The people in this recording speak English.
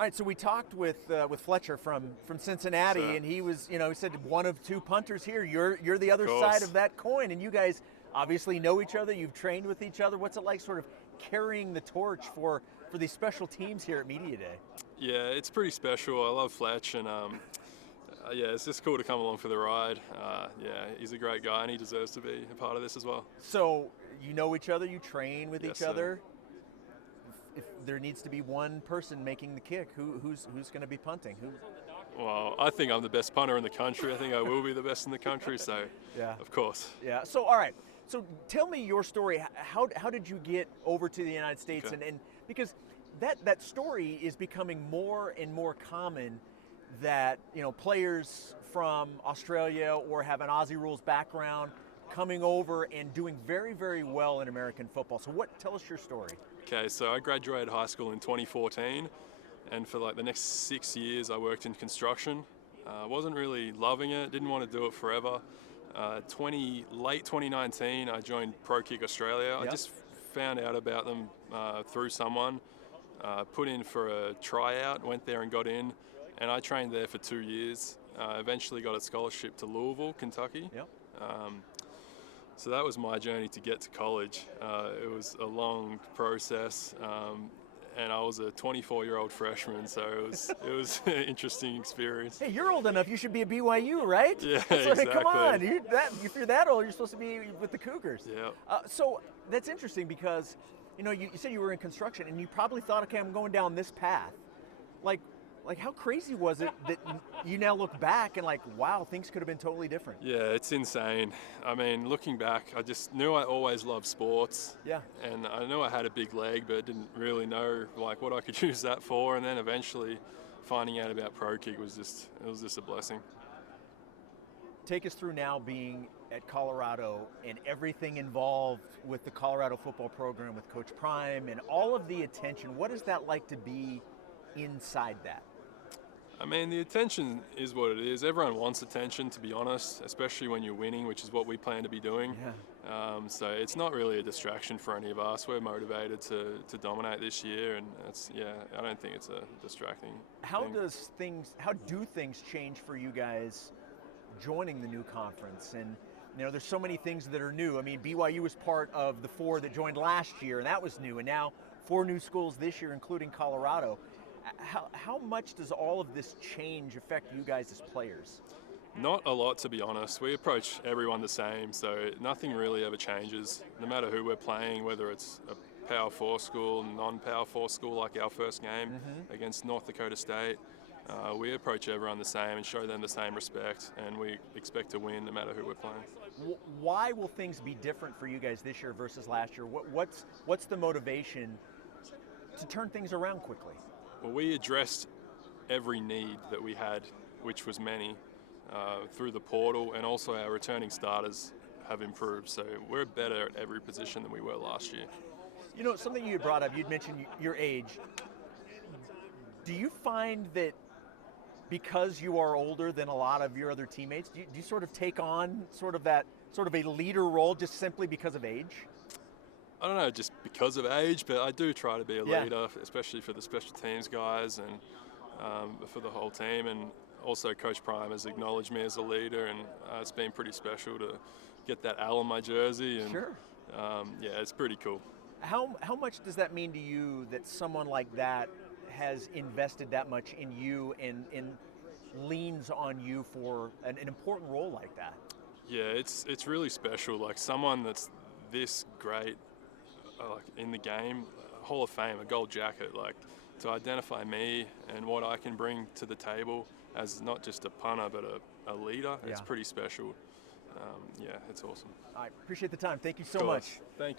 All right, so we talked with Fletcher from Cincinnati, Sure. and he was, he said one of two punters here. You're the other Of side course. of that coin, and you guys obviously know each other. You've trained with each other. What's it like, sort of carrying the torch for these special teams here at Media Day? Yeah, it's pretty special. I love Fletch, and yeah, it's just cool to come along for the ride. Yeah, he's a great guy, and he deserves to be a part of this as well. So you know each other. You train with Yes, each sir. other. If there needs to be one person making the kick, who's going to be punting? Who? Well, I think I'm the best punter in the country. I think I will be the best in the country, so Yeah. of course. Yeah. So all right. So tell me your story. How did you get over to the United States? Okay. And because that story is becoming more and more common, that players from Australia or have an Aussie rules background coming over and doing very, very well in American football. So tell us your story. Okay, so I graduated high school in 2014, and for like the next 6 years I worked in construction. Wasn't really loving it, didn't want to do it forever. Late 2019 I joined Pro Kick Australia. Yep. I just found out about them through someone, put in for a tryout, went there and got in, and I trained there for 2 years. Eventually got a scholarship to Louisville, Kentucky. Yep. So that was my journey to get to college. It was a long process, and I was a 24-year-old freshman, so it was an interesting experience. Hey, you're old enough. You should be at BYU, right? Yeah, Come exactly. on. If you're that old, you're supposed to be with the Cougars. Yeah. So that's interesting because, you said you were in construction, and you probably thought, okay, I'm going down this path. Like how crazy was it that you now look back and like, wow, things could have been totally different? Yeah, it's insane. I mean, looking back, I just knew I always loved sports. Yeah. And I knew I had a big leg, but didn't really know like what I could use that for. And then eventually finding out about Pro Kick was just a blessing. Take us through now being at Colorado and everything involved with the Colorado football program with Coach Prime and all of the attention. What is that like to be inside that? I mean, the attention is what it is. Everyone wants attention, to be honest, especially when you're winning, which is what we plan to be doing. Yeah. So it's not really a distraction for any of us. We're motivated to dominate this year, and I don't think it's a distracting How thing. do things change for you guys joining the new conference? And there's so many things that are new. I mean, BYU was part of the 4 that joined last year, and that was new. And now 4 new schools this year, including Colorado. How much does all of this change affect you guys as players? Not a lot, to be honest. We approach everyone the same, so nothing really ever changes. No matter who we're playing, whether it's a Power 4 school, non-Power 4 school like our first game against North Dakota State, we approach everyone the same and show them the same respect, and we expect to win no matter who we're playing. Why will things be different for you guys this year versus last year? What's the motivation to turn things around quickly? Well, we addressed every need that we had, which was many, through the portal, and also our returning starters have improved. So we're better at every position than we were last year. Something you had brought up, you'd mentioned your age. Do you find that because you are older than a lot of your other teammates, do you sort of take on sort of a leader role just simply because of age? I don't know, just because of age, but I do try to be a leader, especially for the special teams guys and for the whole team. And also Coach Prime has acknowledged me as a leader, and it's been pretty special to get that L on my jersey. And, Sure. It's pretty cool. How much does that mean to you that someone like that has invested that much in you and leans on you for an important role like that? Yeah, it's really special. Like someone that's this great like in the game, Hall of Fame, a gold jacket, like to identify me and what I can bring to the table as not just a punter but a leader, it's pretty special. It's awesome. I appreciate the time. Thank you so Of course. much. Thank you.